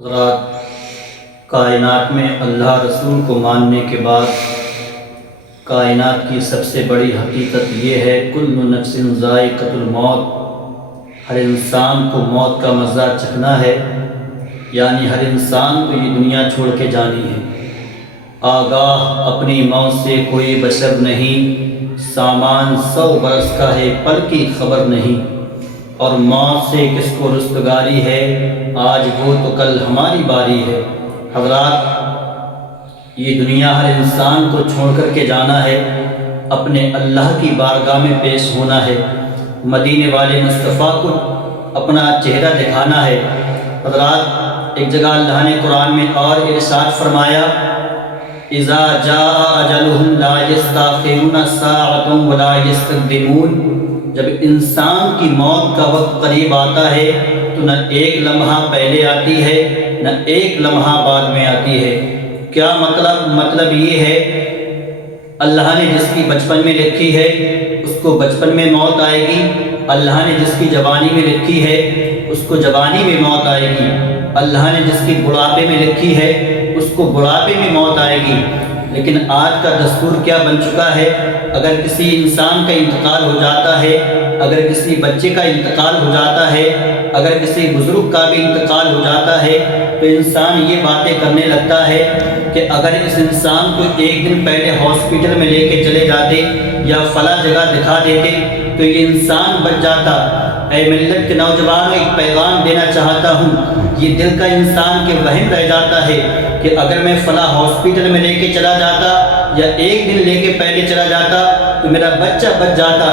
حضرات، کائنات میں اللہ رسول کو ماننے کے بعد کائنات کی سب سے بڑی حقیقت یہ ہے کل نفس ذائقۃ الموت، ہر انسان کو موت کا مزہ چکھنا ہے، یعنی ہر انسان کو یہ دنیا چھوڑ کے جانی ہے۔ آگاہ اپنی موت سے کوئی بشر نہیں، سامان 100 برس کا ہے پل کی خبر نہیں، اور موت سے کس کو رستگاری ہے، آج وہ تو کل ہماری باری ہے۔ حضرات، یہ دنیا ہر انسان کو چھوڑ کر کے جانا ہے، اپنے اللہ کی بارگاہ میں پیش ہونا ہے، مدینے والے مصطفیٰ کو اپنا چہرہ دکھانا ہے۔ حضرات، ایک جگہ اللہ نے قرآن میں اور ارشاد فرمایا، اذا جاء اجلهم لا يستاخرون ساعة ولا يستقدمون، جب انسان کی موت کا وقت قریب آتا ہے تو نہ ایک لمحہ پہلے آتی ہے نہ ایک لمحہ بعد میں آتی ہے۔ کیا مطلب یہ ہے، اللہ نے جس کی بچپن میں لکھی ہے اس کو بچپن میں موت آئے گی، اللہ نے جس کی جوانی میں لکھی ہے اس کو جوانی میں موت آئے گی، اللہ نے جس کی بڑھاپے میں لکھی ہے اس کو بڑھاپے میں موت آئے گی۔ لیکن آج کا دستور کیا بن چکا ہے، اگر کسی انسان کا انتقال ہو جاتا ہے، اگر کسی بچے کا انتقال ہو جاتا ہے، اگر کسی بزرگ کا بھی انتقال ہو جاتا ہے تو انسان یہ باتیں کرنے لگتا ہے کہ اگر اس انسان کو ایک دن پہلے ہاسپٹل میں لے کے چلے جاتے یا فلاں جگہ دکھا دیتے تو یہ انسان بچ جاتا۔ اے ملت کے نوجوانوں، ایک پیغام دینا چاہتا ہوں، یہ دل کا انسان کے وہم رہ جاتا ہے کہ اگر میں فلاں ہاسپٹل میں لے کے چلا جاتا یا ایک دن لے کے پہلے چلا جاتا تو میرا بچہ بچ جاتا۔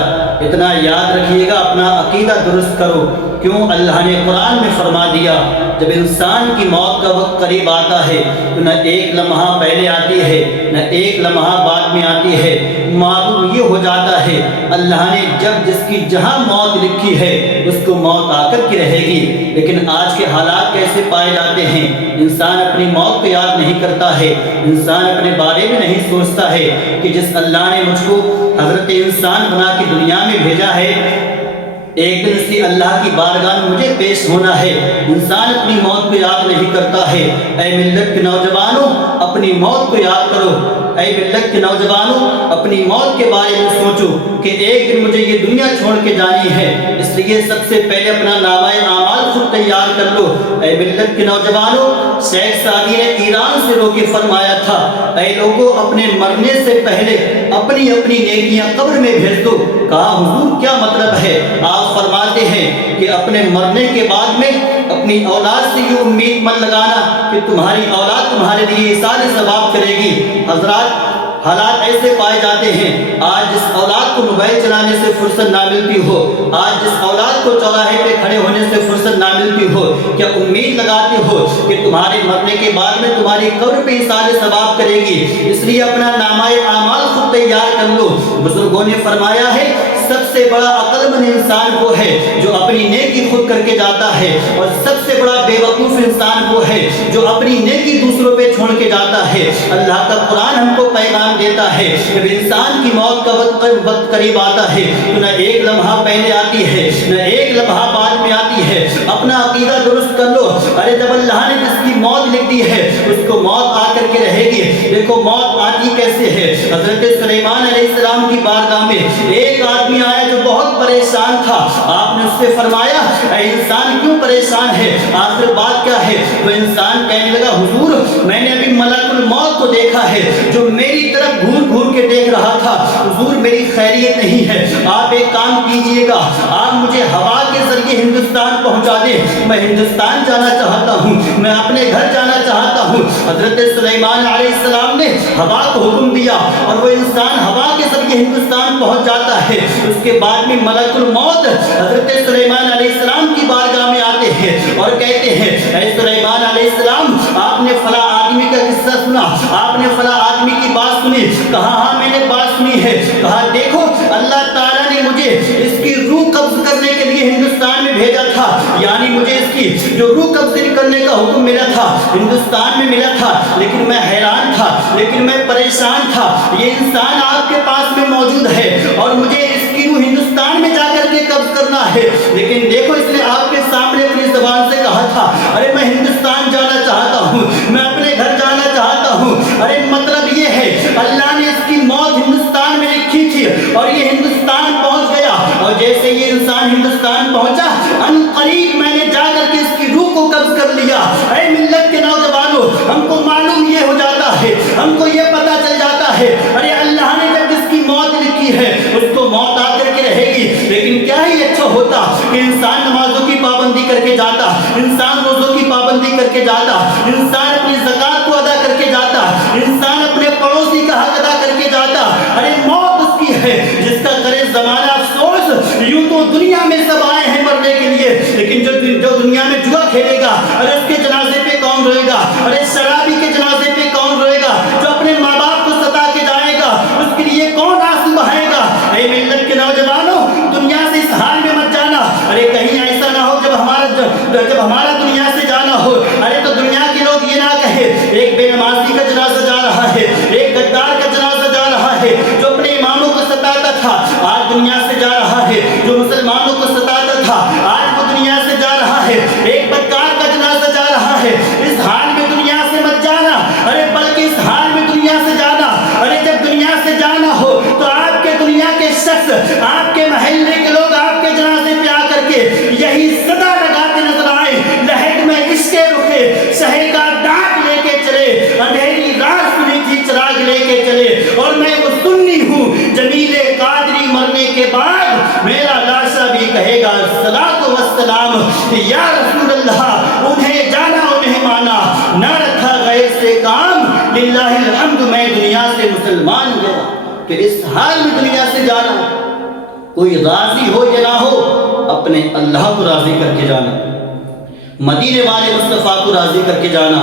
اتنا یاد رکھیے گا، اپنا عقیدہ درست کرو۔ کیوں اللہ نے قرآن میں فرما دیا، جب انسان کی موت کا وقت قریب آتا ہے تو نہ ایک لمحہ پہلے آتی ہے نہ ایک لمحہ بعد میں آتی ہے۔ معلوم یہ ہو جاتا ہے اللہ نے جب جس کی جہاں موت لکھی ہے اس کو موت آ کر کے رہے گی۔ لیکن آج کے حالات کیسے پائے جاتے ہیں، انسان اپنی موت کو یاد نہیں کرتا ہے، انسان اپنے بارے میں نہیں سوچتا ہے کہ جس اللہ نے مجھ کو حضرت انسان بنا کے دنیا میں بھیجا ہے، ایک دن اسی اللہ کی بارگاہ میں مجھے پیش ہونا ہے، انسان اپنی موت کو یاد نہیں کرتا ہے۔ اے ملت کے نوجوانوں، اپنی موت کو یاد کرو، اے ملت کے نوجوانوں، اپنی موت کے بارے میں سوچو کہ ایک دن مجھے یہ دنیا چھوڑ کے جانی ہے، اس لیے سب سے پہلے اپنا نامہ اعمال خود تیار کر لو۔ اے ملت کے نوجوانوں، شیخ سعدی نے ایران سے رو کے فرمایا تھا، اے لوگوں، اپنے مرنے سے پہلے اپنی اپنی نیکیاں قبر میں بھیج دو۔ کہا حضور کیا مطلب ہے؟ آپ فرماتے ہیں کہ اپنے مرنے کے بعد میں اپنی اولاد سے یہ امید مت لگانا کہ تمہاری اولاد تمہارے لیے ایثار ثواب کرے گی۔ حضرات، حالات ایسے پائے جاتے ہیں، آج جس اولاد کو موبائل چلانے سے فرصت نہ ملتی ہو، آج جس اولاد کو چوراہے پہ کھڑے ہونے سے فرصت نہ ملتی ہو، کیا امید لگاتے ہو کہ تمہارے مرنے کے بعد میں تمہاری قبر پہ ایثار ثواب کرے گی؟ اس لیے اپنا نامہ اعمال خود تیار کر لو۔ بزرگوں نے فرمایا ہے، سب سے بڑا عقل مند انسان وہ ہے جو اپنی نیکی خود کر کے جاتا ہے، اور سب سے بڑا بے وقوف انسان وہ ہے جو اپنی نیکی دوسروں پہ چھوڑ کے جاتا ہے۔ اللہ کا قرآن ہم کو پیغام دیتا ہے، جب انسان کی موت کا وقت قریب آتا ہے تو نہ ایک لمحہ پہلے آتی ہے نہ ایک لمحہ بعد میں آتی ہے۔ اپنا عقیدہ درست کر لو۔ ارے جب اللہ نے جس کی موت لکھ دی ہے اس کو موت آ کر کے رہے گی۔ دیکھو موت آتی کیسے ہے۔ حضرت سلیمان علیہ السلام کی بارگاہ میں ایک آدمی آیا جو بہت پریشان تھا، آپ نے اس سے فرمایا، اے انسان کیوں پریشان ہے، آخر بات کیا ہے؟ وہ انسان کہنے لگا، حضور میں نے ابھی ملک الموت کو دیکھا ہے جو میری طرف گھور گھور کے دیکھ رہا تھا، حضور میری خیریت نہیں ہے، آپ ایک کام کیجئے گا، آپ مجھے ہوا کے ذریعے ہندوستان پہنچا دیں، میں ہندوستان جانا چاہتا ہوں، میں اپنے گھر جانا چاہتا ہوں۔ حضرت سلیمان علیہ السلام نے ہوا کو حکم دیا اور وہ انسان ہوا کے ذریعے ہندوستان پہنچ جاتا ہے۔ اس کے بعد میں ملک الموت حضرت سلیمان علیہ السلام کی بارگاہ میں آتے ہیں اور کہتے ہیں، اے سلیمان علیہ السلام، آپ نے فلاں آدمی کا قصہ سنا، آپ نے فلاں آدمی کی بات سنی؟ کہا ہاں میں نے بات سنی ہے۔ کہا دیکھو اللہ تعالیٰ نے مجھے اس کی روح قبض کرنے کے لیے ہندوستان میں بھیجا تھا، یعنی مجھے اس کی جو روح قبض کرنے کا حکم ملا تھا ہندوستان میں ملا تھا، لیکن میں حیران تھا، لیکن میں پریشان تھا، یہ انسان آپ کے پاس میں موجود ہے اور مجھے اس کی روح ہندوستان میں جا کر کے قبض کرنا ہے، لیکن دیکھو اس نے آپ کے سامنے اپنی زبان سے کہا تھا ارے میں ہندوستان جانا چاہتا ہوں، میں اپنے گھر جانا چاہتا ہوں، ارے مطلب یہ ہے اللہ نے اس کی موت ہندوستان میں لکھی تھی اور یہ ہندوستان پہنچ گیا، اور جیسے یہ انسان ہندوستان پہنچا ان قریب میں نے جا کر کے اس کی روح کو قبض کر لیا۔ اے ملت کے نوجوانوں، ہم کو معلوم یہ ہو جاتا ہے، ہم کو یہ پتا چل جاتا ہے ارے اللہ نے جب جس کی موت لکھی ہے اس کو موت آ کر کے رہے گی، لیکن کیا ہی اچھا ہوتا کہ انسان نمازوں کی پابندی کر کے جاتا، انسان روزوں کی پابندی کر کے جاتا، انسان اپنی زکات کو ادا کر کے جاتا، انسان اپنے پڑوسی کا حق ادا کر کے جاتا۔ ارے موت اس کی ہے جس کا کرے زمانہ افسوس، یوں تو دنیا میں سب آئے ہیں مرنے کے لیے، لیکن جو دنیا میں جوا کھیلے گا ارے اس کے جنازے پہ کون روئے گا؟ ارے شرابی کے جنازے پہ کون روئے گا؟ جو اپنے ماں باپ کو ستا کے جائے گا اس کے لیے کون آنسو بہائے گا؟ اے ملت کے نوجوانوں، دنیا سے اس حال میں مت جانا، ارے کہیں ایسا نہ ہو جب ہمارا دنیا سے جانا ہو ارے تو دنیا کے لوگ یہ نہ کہے ایک بے نمازی کا جنازہ جا رہا ہے، ایک غدار کا جنازہ جا رہا ہے، جو اپنے اماموں کو ستاتا تھا آج دنیا سے جا رہا ہے، جو مسلمانوں کو ستاتا تھا آج وہ دنیا سے جا رہا ہے، ایک بدکار کا جنازہ جا رہا ہے۔ اس حال میں دنیا سے مت جانا، ارے بلکہ اس حال میں دنیا سے جانا، ارے جب دنیا سے جانا ہو تو آپ کے دنیا کے شخص، آپ کے محلے کے لوگ آپ کے جنازے پہ آ کر کے یہی صدا لگاتے نظر آئے، لہد میں اس کے رخے شہر کا داغ لے کے چلے، اندھیری رات سنی تھی چراغ لے کے چلے، اور میں وہ سنی ہوں جمیل قادری مرنے کے بعد میرا لاشا بھی کہے گا الصلاۃ والسلام یا رسول اللہ، انہیں جانا انہیں مانا، نہ رکھا غیر سے کام، للہ الحمد میں دنیا سے مسلمان گیا۔ کہ اس حال میں دنیا سے جانا، کوئی راضی ہو یا نہ ہو اپنے اللہ کو راضی کر کے جانا، مدینے والے مصطفیٰ کو راضی کر کے جانا،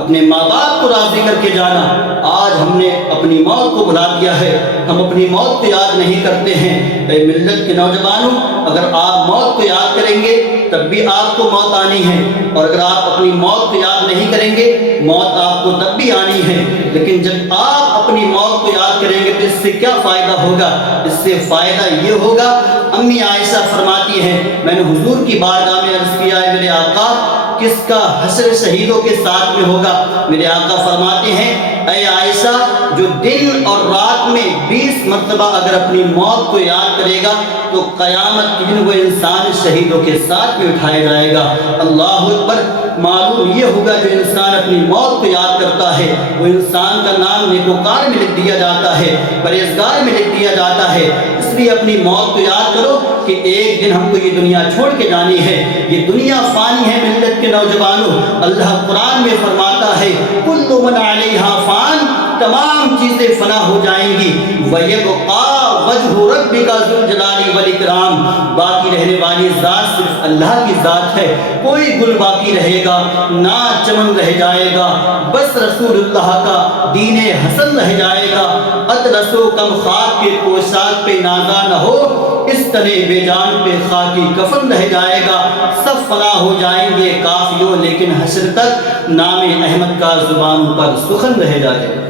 اپنے ماں باپ کو راضی کر کے جانا۔ آج ہم نے اپنی موت کو بھلا دیا ہے، ہم اپنی موت کو یاد نہیں کرتے ہیں۔ اے ملت کے نوجوانوں، اگر آپ موت کو یاد کریں گے تب بھی آپ کو موت آنی ہے، اور اگر آپ اپنی موت کو یاد نہیں کریں گے موت آپ کو تب بھی آنی ہے۔ لیکن جب آپ اپنی موت کو یاد کریں گے تو اس سے کیا فائدہ ہوگا؟ اس سے فائدہ یہ ہوگا، امی عائشہ فرماتی ہیں میں نے حضور کی بارگاہ میں عرض کیا ہے میرے آقا کس کا حشر شہیدوں کے ساتھ میں ہوگا؟ میرے آقا فرماتے ہیں اے عائشہ جو دن اور رات میں 20 مرتبہ اگر اپنی موت کو یاد کرے گا تو قیامت کے دن وہ انسان شہیدوں کے ساتھ میں اٹھایا جائے گا۔ اللہ اکبر۔ معلوم یہ ہوگا جو انسان اپنی موت کو یاد کرتا ہے وہ انسان کا نام نیکوکار میں لکھ دیا جاتا ہے، پرہیزگار میں لکھ دیا جاتا ہے۔ اس لیے اپنی موت کو یاد کرو کہ ایک دن ہم کو یہ دنیا چھوڑ کے جانی ہے، یہ دنیا فانی ہے۔ ملت کے نوجوانوں، اللہ قرآن میں فرماتا ہے کل من علیہا فان، تمام چیزیں فنا ہو جائیں گی، وَيَبْقَى وَجْهُ رَبِّكَ ذُو الْجَلَالِ وَالْإِكْرَامِ، باقی رہنے والی ذات صرف اللہ کی ذات ہے۔ کوئی گل باقی رہے گا نہ چمن رہ جائے گا، بس رسول اللہ کا دین حسن رہ جائے گا۔ اطلس و کم خاک کے پوشاک پہ نازا نہ ہو، اس طرح بے جان پہ خاکی کفن رہ جائے گا۔ سب فنا ہو جائیں گے کافیوں، لیکن حشر تک نام احمد کا زبان پر سخن رہ جائے گا۔